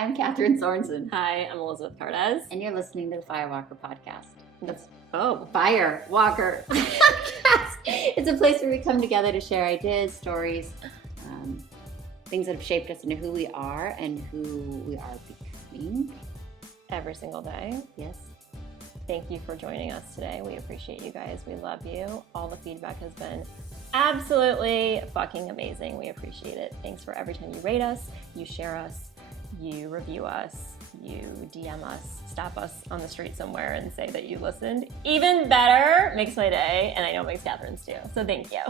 Hi, I'm Kathryn Sorensen. Hi, I'm Elizabeth Cardez. And you're listening to the Firewalker podcast. Oh, Firewalker podcast. It's a place where we come together to share ideas, stories, things that have shaped us into who we are and who we are becoming. Every single day. Yes. Thank you for joining us today. We appreciate you guys. We love you. All the feedback has been absolutely fucking amazing. We appreciate it. Thanks for every time you rate us, you share us, you review us, you DM us, stop us on the street somewhere and say that you listened. Even better, makes my day, and I know it makes Kathryn's too. So thank you.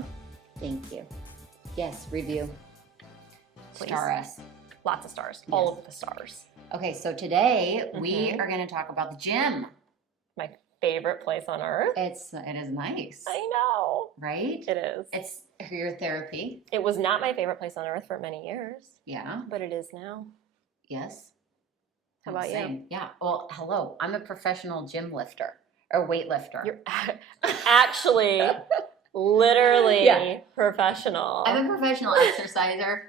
Thank you. Yes, review. Please. Star us. Lots of stars. Yes. All of the stars. Okay, so today we are going to talk about the gym. My favorite place on earth. It is nice. I know. Right? It is. It's your therapy. It was not my favorite place on earth for many years. Yeah. But it is now. Yes. How about you? Yeah. Well, hello. I'm a professional gym lifter or weightlifter. You're actually literally professional. I'm a professional exerciser.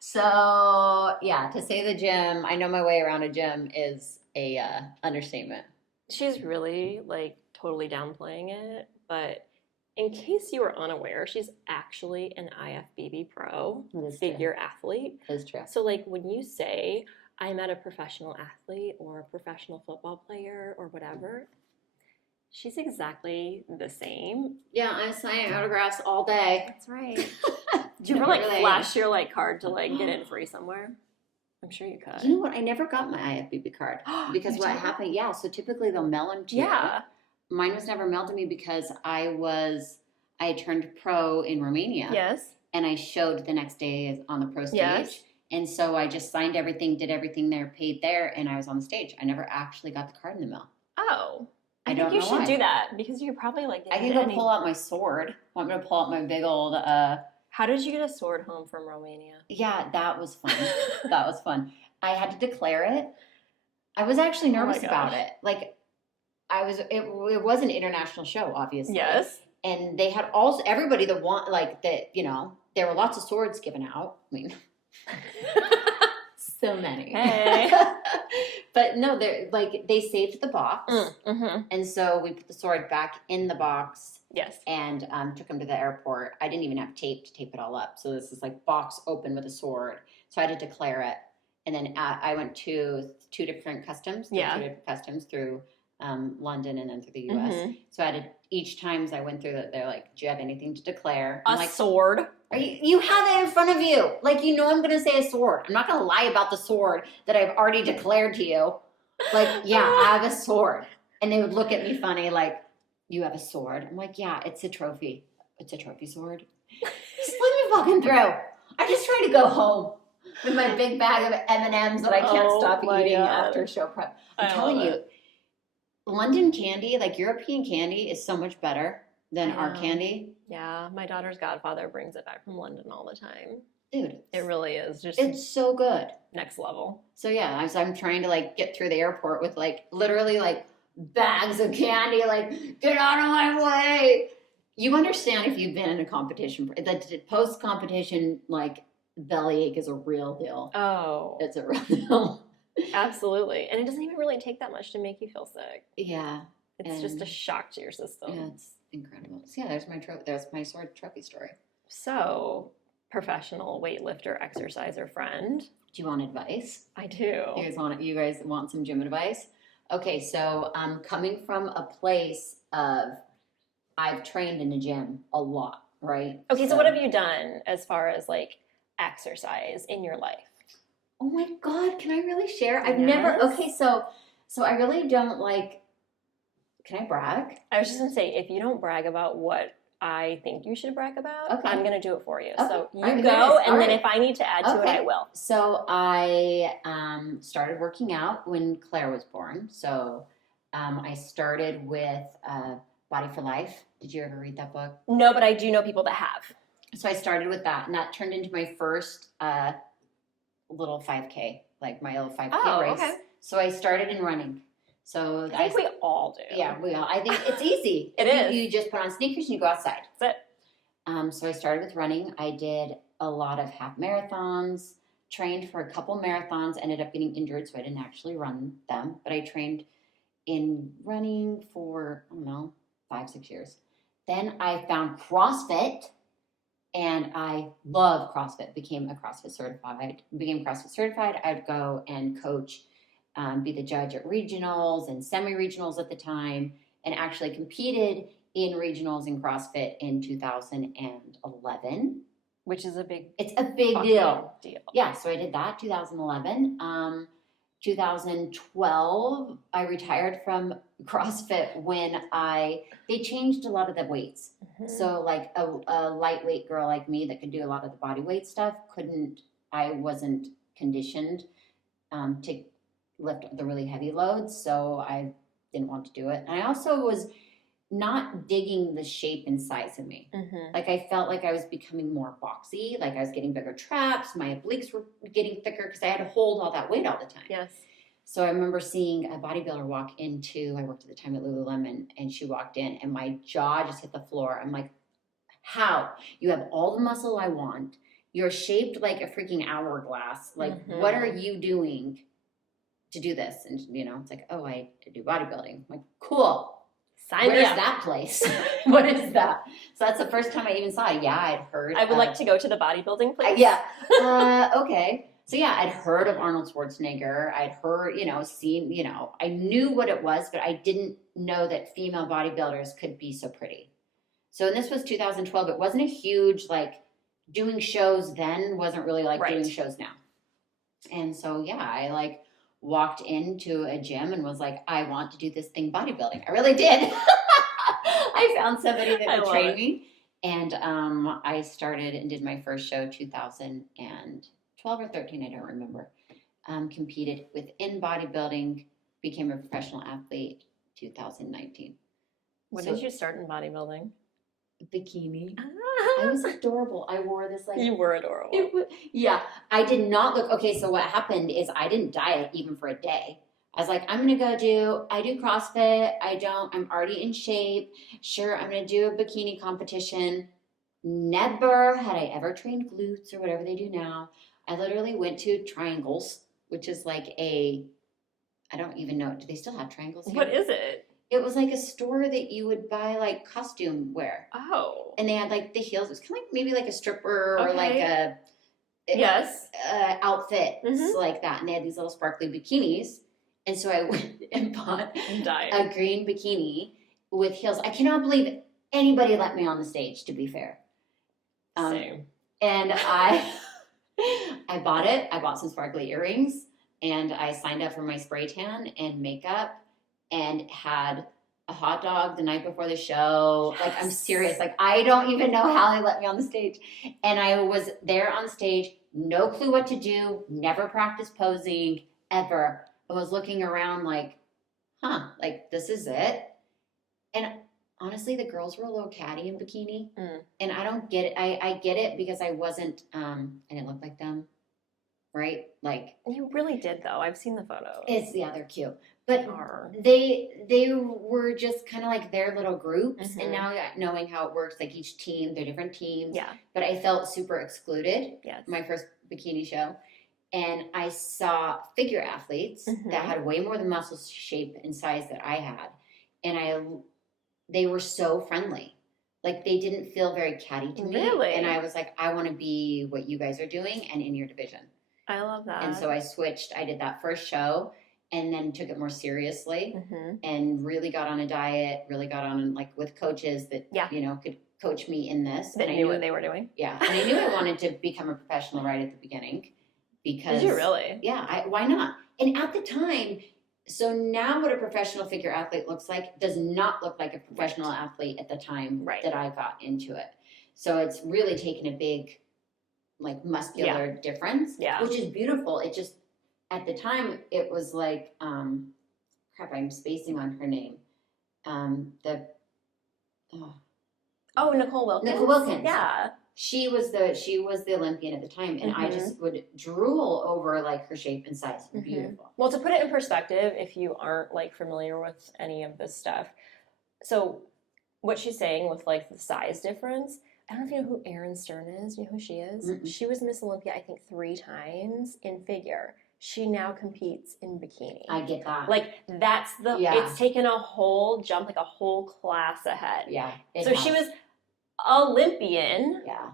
So, yeah, to say the gym, I know my way around a gym is a understatement. She's really totally downplaying it, but in case you were unaware, she's actually an IFBB Pro figure athlete. That is true. So when you say I met a professional athlete or a professional football player or whatever, she's exactly the same. Yeah, I'm signing autographs all day. That's right. Did you ever flash your card to get in free somewhere? I'm sure you could. You know what? I never got my IFBB card because what happened? Yeah, so typically they'll mail them to you. Yeah. Mine was never mailed to me because I had turned pro in Romania. Yes. And I showed the next day on the pro stage. Yes. And so I just signed everything, did everything there, paid there, and I was on the stage. I never actually got the card in the mail. Oh. I don't know you should why. do that because you could probably I can go pull out my sword. Want me to pull out my big old How did you get a sword home from Romania? Yeah, that was fun. That was fun. I had to declare it. I was actually nervous about it. It was an international show, obviously. Yes. And they had everybody that there were lots of swords given out. I mean, so many. Hey. But no, they saved the box. Mm-hmm. And so we put the sword back in the box. Yes. And took him to the airport. I didn't even have tape to tape it all up. So this is box open with a sword. So I had to declare it. And then I went to two different customs. Yeah. 2 different customs through London and then through the U.S. Mm-hmm. So I had to, each time as I went through that, they're like, do you have anything to declare? I'm sword? You have it in front of you. I'm going to say a sword. I'm not going to lie about the sword that I've already declared to you. Yeah, I have a sword. And they would look at me funny you have a sword? I'm like, yeah, it's a trophy. It's a trophy sword. Just let me fucking through. I'm just trying to go home with my big bag of M&Ms that I can't stop eating after show prep. I'm telling you, London candy, European candy, is so much better than our candy. Yeah, my daughter's godfather brings it back from London all the time. Dude. It really is. It's so good. Next level. So yeah, I'm trying to get through the airport with literally bags of candy, get out of my way. You understand if you've been in a competition, the post-competition, bellyache is a real deal. Oh. It's a real deal. Absolutely. And it doesn't even really take that much to make you feel sick. Yeah. It's just a shock to your system. Yeah, it's incredible. So yeah, there's my sword trophy story. So, professional weightlifter, exerciser friend. Do you want advice? I do. You guys want some gym advice? Okay, so coming from a place of I've trained in a gym a lot, right? Okay, so what have you done as far as exercise in your life? Oh my God, can I really share? I've Yes. never, okay, so I really don't can I brag? I was just going to say, if you don't brag about what I think you should brag about, Okay. I'm going to do it for you. Okay. So you I'm go, curious. and All then right. if I need to add to it, I will. So I started working out when Claire was born. So I started with Body for Life. Did you ever read that book? No, but I do know people that have. So I started with that, and that turned into my first little 5K, my little 5K race. Okay. So I started in running. So I think we all do. Yeah, we all. I think it's easy. It is. You just put on sneakers and you go outside. That's it. So I started with running. I did a lot of half marathons, trained for a couple marathons, ended up getting injured, so I didn't actually run them, but I trained in running for, I don't know, 5-6 years. Then I found CrossFit, and I love CrossFit. Became CrossFit certified. I'd go and coach, be the judge at regionals and semi-regionals at the time, and actually competed in regionals in CrossFit in 2011. Which is It's a big deal. Yeah, so I did that 2011. 2012, I retired from CrossFit when they changed a lot of the weights. So like a lightweight girl like me that could do a lot of the body weight stuff I wasn't conditioned to lift the really heavy loads, so I didn't want to do it. And I also was not digging the shape and size of me. Like I felt like I was becoming more boxy, like I was getting bigger traps, my obliques were getting thicker because I had to hold all that weight all the time. Yes. So I remember seeing a bodybuilder walk into, I worked at the time at Lululemon, and she walked in and my jaw just hit the floor. I'm like, how? You have all the muscle I want. You're shaped like a freaking hourglass. Like, what are you doing to do this? And, it's like, oh, I do bodybuilding. I'm like, cool. Where's that place? What is that? So that's the first time I even saw it. Yeah, I'd heard. I would like to go to the bodybuilding place. Okay. So yeah, I'd heard of Arnold Schwarzenegger. I'd heard, seen, I knew what it was, but I didn't know that female bodybuilders could be so pretty. So, and this was 2012. It wasn't a huge, doing shows then wasn't really like doing shows now. And so, yeah, I walked into a gym and was like, I want to do this thing bodybuilding. I really did. I found somebody that would train me. And I started and did my first show 2012 or 13, I don't remember. Competed within bodybuilding, became a professional athlete 2019. When did you start in bodybuilding? Bikini. I was adorable. I wore this You were adorable. Yeah. I did not look okay. So what happened is I didn't diet even for a day. I was like, I'm gonna go I do CrossFit. I'm already in shape. Sure, I'm gonna do a bikini competition. Never had I ever trained glutes or whatever they do now. I literally went to Triangles, which is I don't even know. Do they still have Triangles here? What is it? It was like a store that you would buy costume wear. Oh. And they had the heels. It was kind of maybe a stripper or outfit like that. And they had these little sparkly bikinis. And so I went and bought a green bikini with heels. I cannot believe anybody let me on the stage, to be fair. Same. And I bought it. I bought some sparkly earrings. And I signed up for my spray tan and makeup. And had a hot dog the night before the show. Yes. I'm serious. I don't even know how they let me on the stage. And I was there on stage, no clue what to do, never practiced posing, ever. I was looking around this is it. And honestly, the girls were a little catty in bikini. And I don't get it. I get it because I wasn't, I didn't look like them. Right? You really did, though. I've seen the photos. They're cute. But they were just kind of their little groups. And now knowing how it works, each team, they're different teams. Yeah. But I felt super excluded. Yes. My first bikini show. And I saw figure athletes that had way more the muscle shape and size that I had. And they were so friendly. They didn't feel very catty to me. Really? And I was like, I want to be what you guys are doing and in your division. I love that. And so I switched. I did that first show. And then took it more seriously and really got on a diet, really got on with coaches that, could coach me in this. That knew what they were doing. Yeah. And I knew I wanted to become a professional right at the beginning because. Did you really? Yeah. Why not? And at the time, so now what a professional figure athlete looks like does not look like a professional athlete at the time that I got into it. So it's really taken a big, muscular difference, which is beautiful. It just, at the time, it was I'm spacing on her name. Nicole Wilkins. Nicole Wilkins. Yeah. She was the Olympian at the time, and I just would drool over her shape and size. Beautiful. Well, to put it in perspective, if you aren't familiar with any of this stuff, so what she's saying with the size difference, I don't know if you know who Erin Stern is. You know who she is? Mm-mm. She was Miss Olympia, I think, 3 times in figure. She now competes in bikini. I get that. Like, that's the, it's taken a whole jump, like a whole class ahead. Yeah. So she was Olympian. Yeah.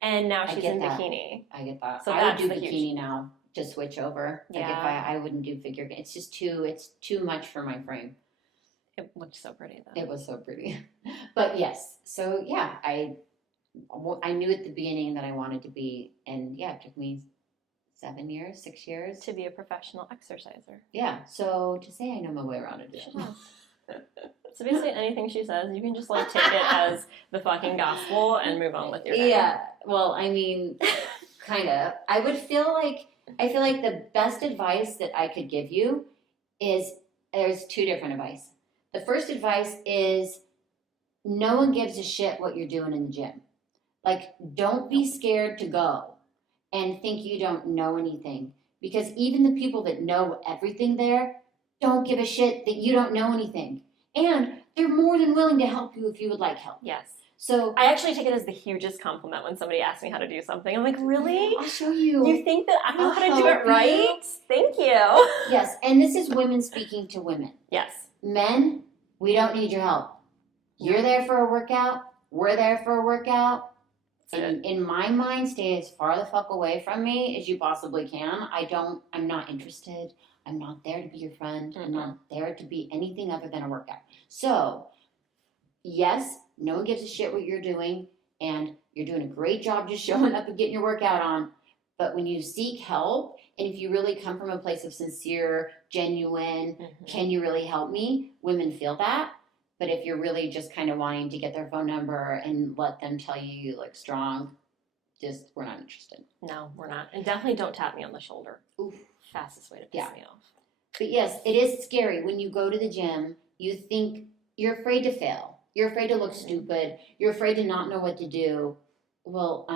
And now she's in that. bikini. I get that. So I would do bikini now to switch over. Like Yeah. if I wouldn't do figure. It's just it's too much for my frame. It looked so pretty though. It was so pretty. But yes. So yeah, I knew at the beginning that I wanted to be, and yeah, it took me 6 years. To be a professional exerciser. Yeah. So to say I know my way around it. So basically anything she says, you can just like take it as the fucking gospel and move on with your day. Yeah. Well, I mean, kind of. I feel like the best advice that I could give you is there's 2 different advice. The first advice is no one gives a shit what you're doing in the gym. Like, don't be scared to go and think you don't know anything. Because even the people that know everything there don't give a shit that you don't know anything. And they're more than willing to help you if you would like help. Yes. So I actually take it as the hugest compliment when somebody asks me how to do something. I'm like, really? I'll show you. You think that I know I'll how to do help it right? you. Thank you. Yes, and this is women speaking to women. Yes. Men, we don't need your help. You're there for a workout. We're there for a workout. In my mind, stay as far the fuck away from me as you possibly can. I'm not interested. I'm not there to be your friend. I'm not there to be anything other than a workout. So, yes, no one gives a shit what you're doing, and you're doing a great job just showing up and getting your workout on. But when you seek help, and if you really come from a place of sincere, genuine, can you really help me? Women feel that. But if you're really just kind of wanting to get their phone number and let them tell you you look strong, we're not interested. No, we're not. And definitely don't tap me on the shoulder. Oof. Fastest way to piss me off. But yes, it is scary when you go to the gym. You think you're afraid to fail. You're afraid to look stupid. You're afraid to not know what to do. Well,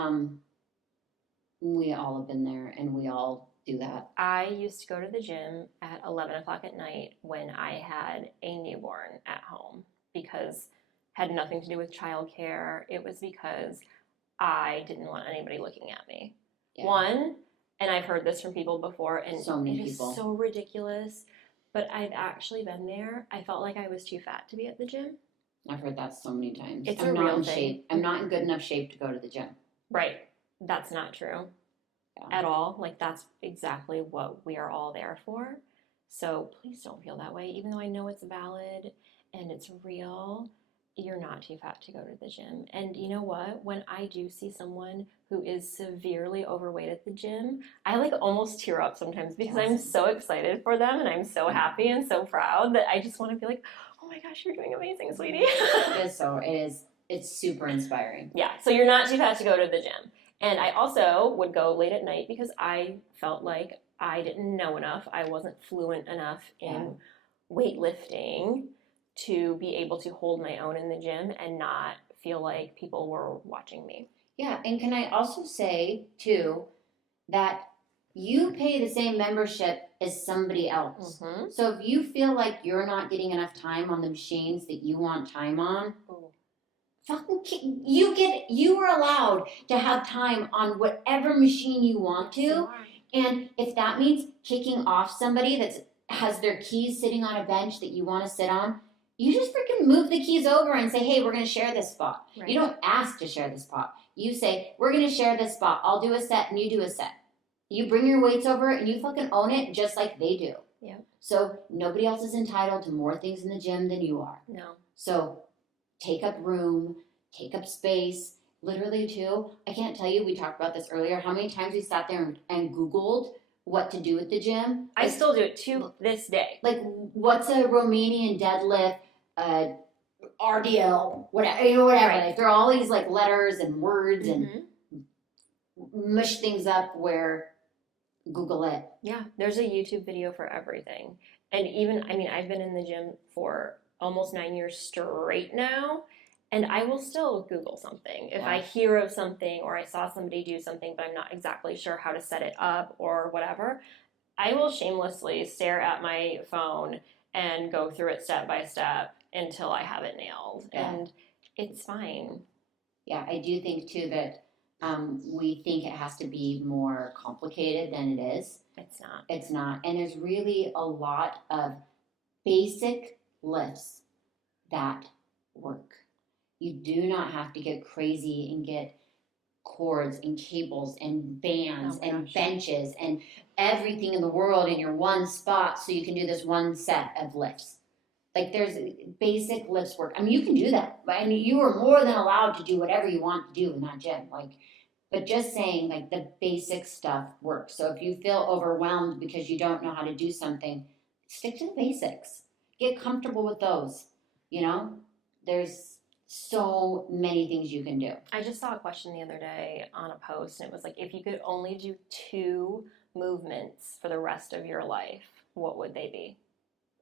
we all have been there, and we all do that. I used to go to the gym at 11 o'clock at night when I had a newborn at home because it had nothing to do with childcare. It was because I didn't want anybody looking at me. Yeah. One, and I've heard this from people before, and so many it people. Is so ridiculous, but I've actually been there. I felt like I was too fat to be at the gym. I've heard that so many times. It's I'm a not real in thing. shape. I'm not in good enough shape to go to the gym. Right. That's not true at all. Like, that's exactly what we are all there for. So please don't feel that way. Even though I know it's valid and it's real, you're not too fat to go to the gym. And you know what? When I do see someone who is severely overweight at the gym, I like almost tear up sometimes because I'm so excited for them and I'm so happy and so proud that I just want to be like, oh my gosh, you're doing amazing, sweetie. It's super inspiring. Yeah, so you're not too fat to go to the gym. And I also would go late at night because I felt like I didn't know enough. I wasn't fluent enough in weightlifting to be able to hold my own in the gym and not feel like people were watching me. Yeah, and can I also say, too, that you pay the same membership as somebody else. Mm-hmm. So if you feel like you're not getting enough time on the machines that you want time on, you are allowed to have time on whatever machine you want to. And if that means kicking off somebody that has their keys sitting on a bench that you want to sit on, you just freaking move the keys over and say, hey, we're going to share this spot. Right. You don't ask to share the spot. You say, we're going to share this spot. I'll do a set and you do a set. You bring your weights over and you fucking own it just like they do. Yeah. So nobody else is entitled to more things in the gym than you are. No. So take up room, take up space. Literally, too, I can't tell you, we talked about this earlier, how many times we sat there and Googled what to do at the gym. I still do it to this day. Like, what's a Romanian deadlift, RDL, whatever. Right. Like, there are all these, like, letters and words and mush things up where Google it. Yeah, there's a YouTube video for everything. And even, I mean, I've been in the gym for almost 9 years straight now, and I will still Google something. If I hear of something or I saw somebody do something, but I'm not exactly sure how to set it up or whatever, I will shamelessly stare at my phone and go through it step by step until I have it nailed. Yeah. And it's fine. Yeah, I do think too that we think it has to be more complicated than it is. It's not. It's not. And there's really a lot of basic lifts that work. You do not have to get crazy and get cords and cables and bands and benches and everything in the world in your one spot so you can do this one set of lifts. Like there's basic lifts work. I mean, you can do that. I mean, you are more than allowed to do whatever you want to do in that gym. Like, but just saying like the basic stuff works. So if you feel overwhelmed because you don't know how to do something, stick to the basics. Get comfortable with those. You know, there's so many things you can do. I just saw a question the other day on a post, and it was like, if you could only do 2 movements for the rest of your life, what would they be?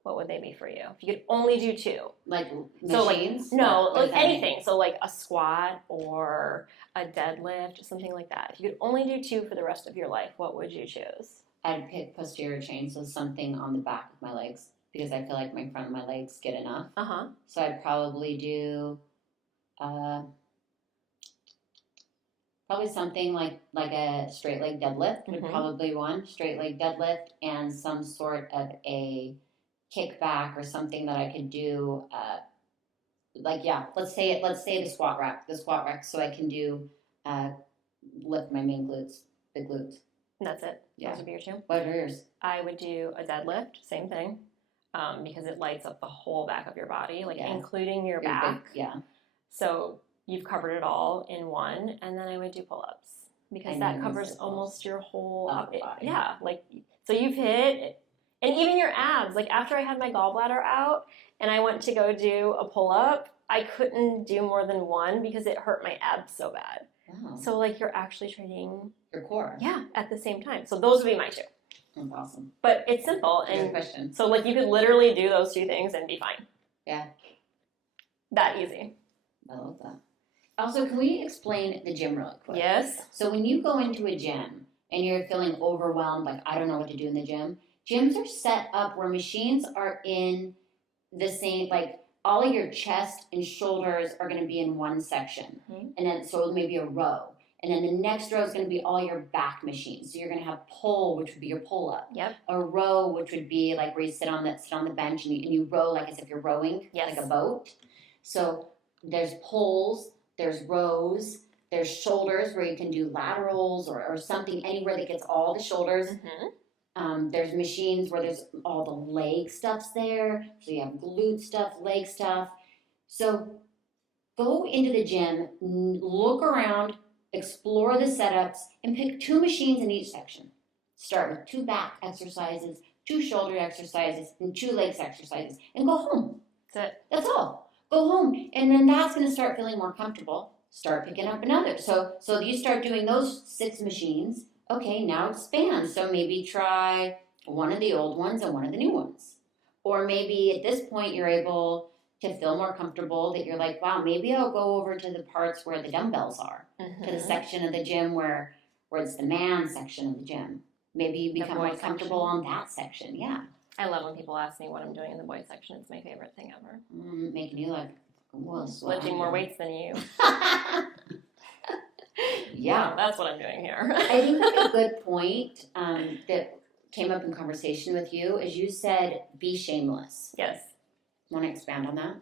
What would they be for you? If you could only do 2. Like So machines? like, no, What like anything. So like a squat or a deadlift, something like that. If you could only do 2 for the rest of your life, what would you choose? I'd pick posterior chain, so something on the back of my legs, because I feel like my front of my legs get enough. Uh-huh. So I'd probably do probably something like a straight leg deadlift would probably one straight leg deadlift, and some sort of a kickback or something that I could do. Let's say the squat rack, so I can do lift my main glutes, the glutes. And that's it. Yeah. Those would be your 2. What are yours? I would do a deadlift, same thing, because it lights up the whole back of your body, like including your back. Yeah. So you've covered it all in one, and then I would do pull-ups because that covers almost your whole body. Yeah, like so you've hit, and even your abs. Like after I had my gallbladder out and I went to go do a pull-up, I couldn't do more than one because it hurt my abs so bad. Wow. So like you're actually training Your core. Yeah, at the same time. So those would be my 2. That's awesome. But it's simple, and Good question. so like you could literally do those 2 things and be fine. Yeah. That easy. I love that. Also, can we explain the gym really quick? Yes. So when you go into a gym and you're feeling overwhelmed, like I don't know what to do in the gym, gyms are set up where machines are in the same, like all of your chest and shoulders are going to be in one section. And then so maybe a row. And then the next row is going to be all your back machines. So you're going to have pull, which would be your pull-up. Yep. A row, which would be like where you sit on the bench and you row like as if you're rowing, like a boat. So there's pulls, there's rows, there's shoulders where you can do laterals or something anywhere that gets all the shoulders. There's machines where there's all the leg stuff's there. So you have glute stuff, leg stuff. So go into the gym, look around, explore the setups, and pick 2 machines in each section. Start with 2 back exercises, 2 shoulder exercises, and 2 legs exercises, and go home. That's it. That's all. Go home, and then that's going to start feeling more comfortable. Start picking up another. So you start doing those 6 machines. Okay, now expand. So maybe try one of the old ones and one of the new ones. Or maybe at this point you're able to feel more comfortable that you're like, wow, maybe I'll go over to the parts where the dumbbells are, to the section of the gym where it's the man section of the gym. Maybe you become more comfortable on that section. Yeah. I love when people ask me what I'm doing in the boys section. It's my favorite thing ever. Making you like, lifting more weights than you. Yeah. That's what I'm doing here. I think like a good point that came up in conversation with you is you said, be shameless. Yes. Want to expand on that?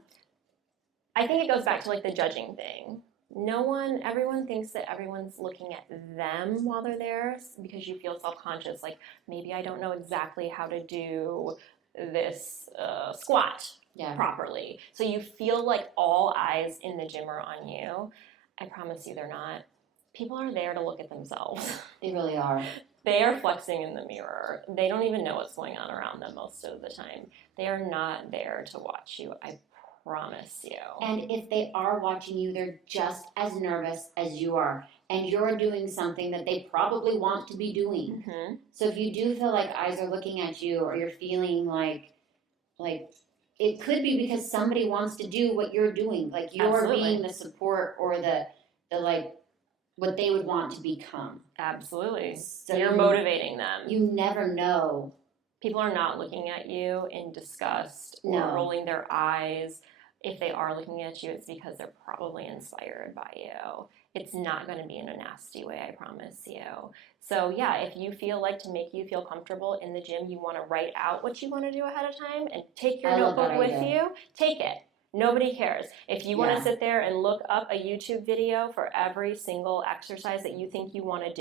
I think it goes back to like the judging thing. Everyone thinks that everyone's looking at them while they're there because you feel self-conscious. Like maybe I don't know exactly how to do this squat properly. So you feel like all eyes in the gym are on you. I promise you they're not. People are there to look at themselves. They really are. They are flexing in the mirror. They don't even know what's going on around them most of the time. They are not there to watch you. I promise you. And if they are watching you, they're just as nervous as you are. And you're doing something that they probably want to be doing. So if you do feel like eyes are looking at you or you're feeling like it could be because somebody wants to do what you're doing. Like you're being the support or the like what they would want to become. Absolutely. So you're motivating them. You never know. People are not looking at you in disgust or rolling their eyes. If they are looking at you, it's because they're probably inspired by you. It's not going to be in a nasty way, I promise you. So yeah, if you feel like to make you feel comfortable in the gym, you want to write out what you want to do ahead of time and take your notebook with you, take it. Nobody cares. If you want to sit there and look up a YouTube video for every single exercise that you think you want to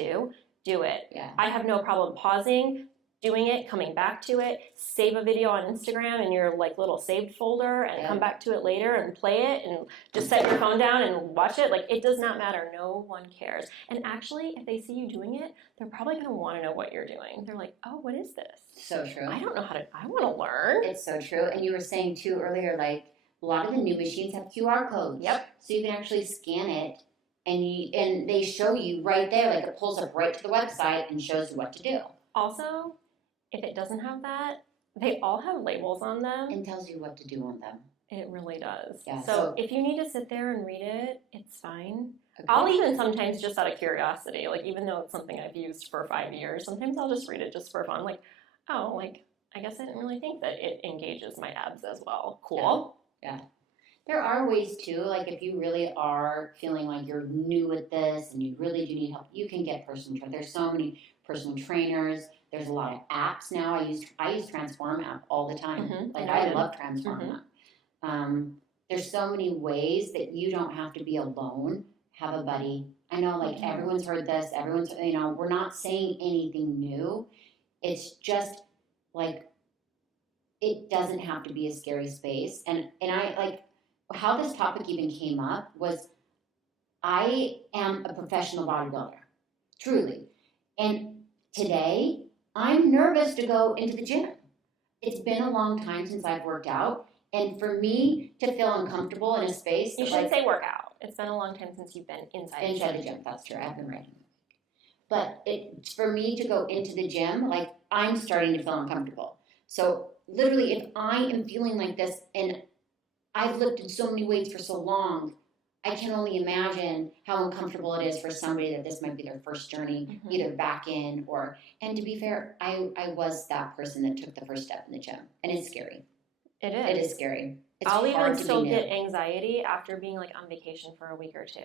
do it. Yeah. I have no problem pausing, doing it, coming back to it, save a video on Instagram in your like little saved folder and come back to it later and play it and just set your phone down and watch it. Like, it does not matter. No one cares. And actually, if they see you doing it, they're probably going to want to know what you're doing. They're like, oh, what is this? So true. I don't know I want to learn. It's so true. And you were saying too earlier, like, a lot of the new machines have QR codes. Yep. So you can actually scan it and they show you right there, like it pulls up right to the website and shows you what to do. Also, if it doesn't have that, they all have labels on them. And tells you what to do on them. It really does. Yeah, so if you need to sit there and read it, it's fine. Okay. I'll even sometimes just out of curiosity, like even though it's something I've used for 5 years, sometimes I'll just read it just for fun. Like, oh, like, I guess I didn't really think that it engages my abs as well. Cool. Yeah. There are ways too, like if you really are feeling like you're new at this and you really do need help, you can get personal trainers. There's so many personal trainers. There's a lot of apps now. I use Transform app all the time. Mm-hmm. Like I love Transform app. There's so many ways that you don't have to be alone. Have a buddy. I know like everyone's heard this. Everyone's, we're not saying anything new. It's just like, it doesn't have to be a scary space. And I like how this topic even came up was I am a professional bodybuilder, truly. And today I'm nervous to go into the gym. It's been a long time since I've worked out. And for me to feel uncomfortable in a space. You shouldn't say workout. It's been a long time since you've been inside the gym. That's true. I've been writing. But for me to go into the gym, like I'm starting to feel uncomfortable. So literally, if I am feeling like this and I've lifted so many weights for so long, I can only imagine how uncomfortable it is for somebody that this might be their first journey, either back in and to be fair, I was that person that took the first step in the gym. And it's scary. It is. It is scary. It's I'll hard even to still be new. get anxiety after being like on vacation for a week or two.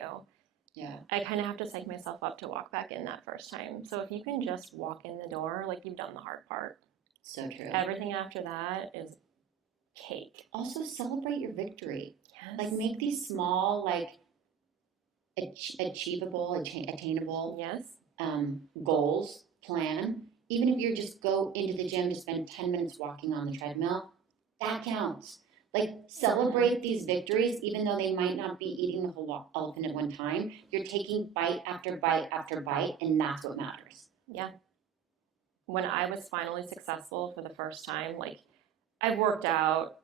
Yeah. I kind of have to psych myself up to walk back in that first time. So if you can just walk in the door, like you've done the hard part. So true. Everything after that is cake. Also celebrate your victory. Yes. Like make these small, like achievable, attainable goals, plan. Even if you just go into the gym to spend 10 minutes walking on the treadmill, that counts. Like celebrate these victories, even though they might not be eating the whole elephant at one time. You're taking bite after bite after bite, and that's what matters. Yeah. When I was finally successful for the first time, like I've worked out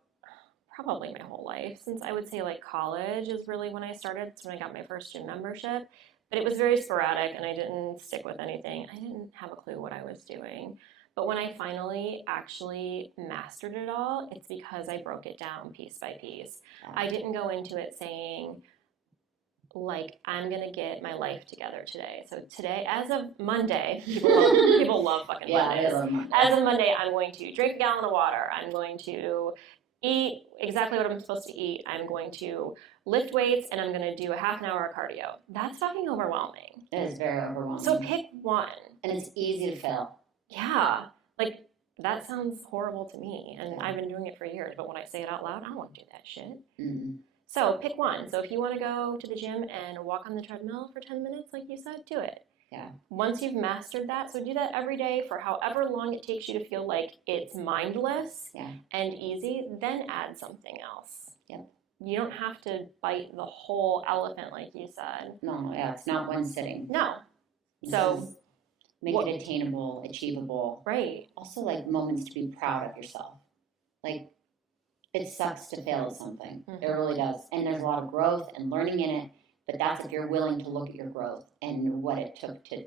probably my whole life since I would say like college is really when I started. It's when I got my first gym membership, but it was very sporadic and I didn't stick with anything. I didn't have a clue what I was doing. But when I finally actually mastered it all, it's because I broke it down piece by piece. I didn't go into it saying, like, I'm going to get my life together today. So today, as of Monday, people love fucking Mondays. Love Monday. As of Monday, I'm going to drink a gallon of water. I'm going to eat exactly what I'm supposed to eat. I'm going to lift weights, and I'm going to do a half an hour of cardio. That's fucking overwhelming. It is very overwhelming. So pick one. And it's easy to fail. Yeah. Like, that sounds horrible to me. And I've been doing it for years. But when I say it out loud, I don't want to do that shit. Mm-hmm. So pick one. So if you want to go to the gym and walk on the treadmill for 10 minutes, like you said, do it. Yeah. Once you've mastered that, so do that every day for however long it takes you to feel like it's mindless and easy, then add something else. Yep. You don't have to bite the whole elephant like you said. No, it's not one sitting. No. So make it attainable, achievable. Right. Also, like, moments to be proud of yourself. Like, it sucks to fail at something. Mm-hmm. It really does. And there's a lot of growth and learning in it, but that's if you're willing to look at your growth and what it took to,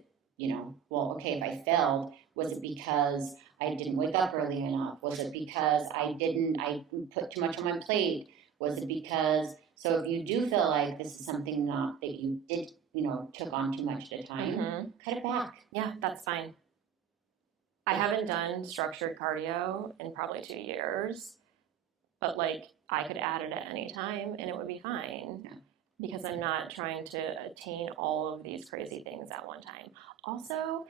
well, okay, if I failed, was it because I didn't wake up early enough? Was it because I put too much on my plate? Was it because, so if you do feel like this is something that you did, took on too much at a time, cut it back. Yeah, that's fine. I haven't done structured cardio in probably 2 years, but like I could add it at any time and it would be fine. Yeah. Because I'm not trying to attain all of these crazy things at one time. Also,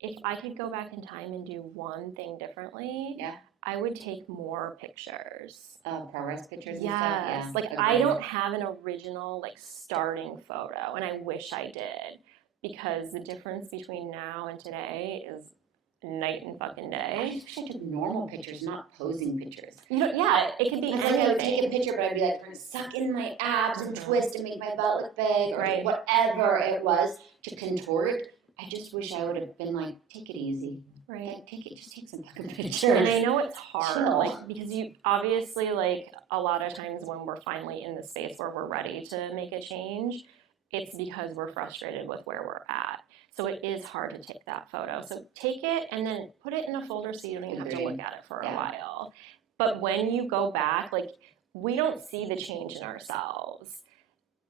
if I could go back in time and do one thing differently, I would take more pictures. Progress pictures and stuff? Yes. Yeah. Like, I don't have an original, like, starting photo, and I wish I did. Because the difference between now and today is night and fucking I day. just wish I took normal pictures, not posing pictures. You know, yeah, it could be It's like I would anything. take a picture, but I'd be like, trying to suck in my abs and twist and make my butt look big, or Right. whatever it was to contort. I just wish I would have been like, take it easy. Right. Like, just take some fucking pictures. And I know it's hard, Chill. like, because you obviously, like, a lot of times when we're finally in the space where we're ready to make a change, it's because we're frustrated with where we're at. So it is hard to take that photo. So take it and then put it in a folder so you don't even have to look at it for a while. But when you go back, like, we don't see the change in ourselves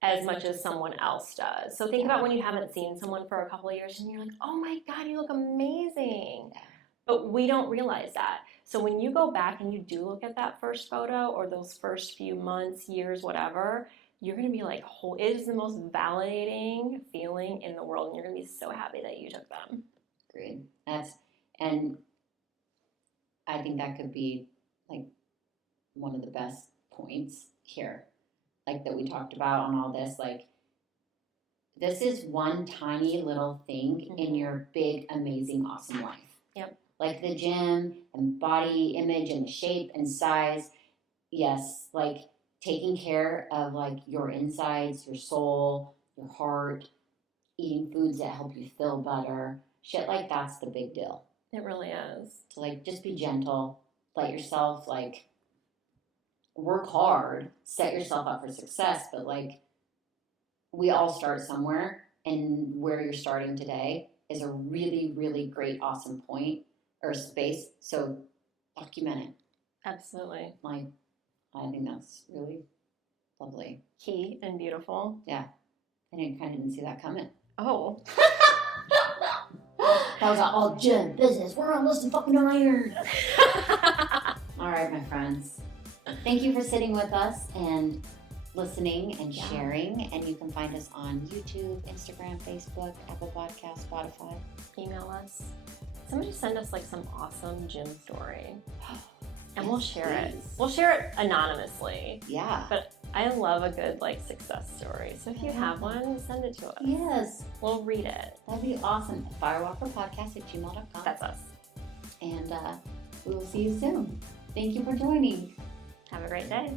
as much as someone else does. So think about when you haven't seen someone for a couple of years and you're like, oh my God, you look amazing. But we don't realize that. So when you go back and you do look at that first photo or those first few months, years, whatever, you're going to be like, it is the most validating feeling in the world. And you're going to be so happy that you took them. Agreed. And I think that could be like one of the best points here, like that we talked about on all this. Like, this is one tiny little thing in your big, amazing, awesome life. Yep. Like the gym and body image and shape and size. Yes, like taking care of like your insides, your soul, your heart, eating foods that help you feel better. Shit like that's the big deal. It really is. So like, just be gentle. Let yourself like work hard, set yourself up for success. But like, we all start somewhere, and where you're starting today is a really, really great, awesome point or space. So document it. Absolutely. Like, I think that's really lovely. Key and beautiful. Yeah. I kind of didn't see that coming. Oh. That was all gym business. We're on Listen Fucking Iron. All right, my friends. Thank you for sitting with us and listening and sharing. And you can find us on YouTube, Instagram, Facebook, Apple Podcasts, Spotify. Email us. Somebody send us like some awesome gym story. And we'll share it. We'll share it anonymously. Yeah. But I love a good like success story. So if you have one, send it to us. Yes. We'll read it. That'd be awesome. firewalkerpodcast@gmail.com. That's us. And we will see you soon. Thank you for joining. Have a great day.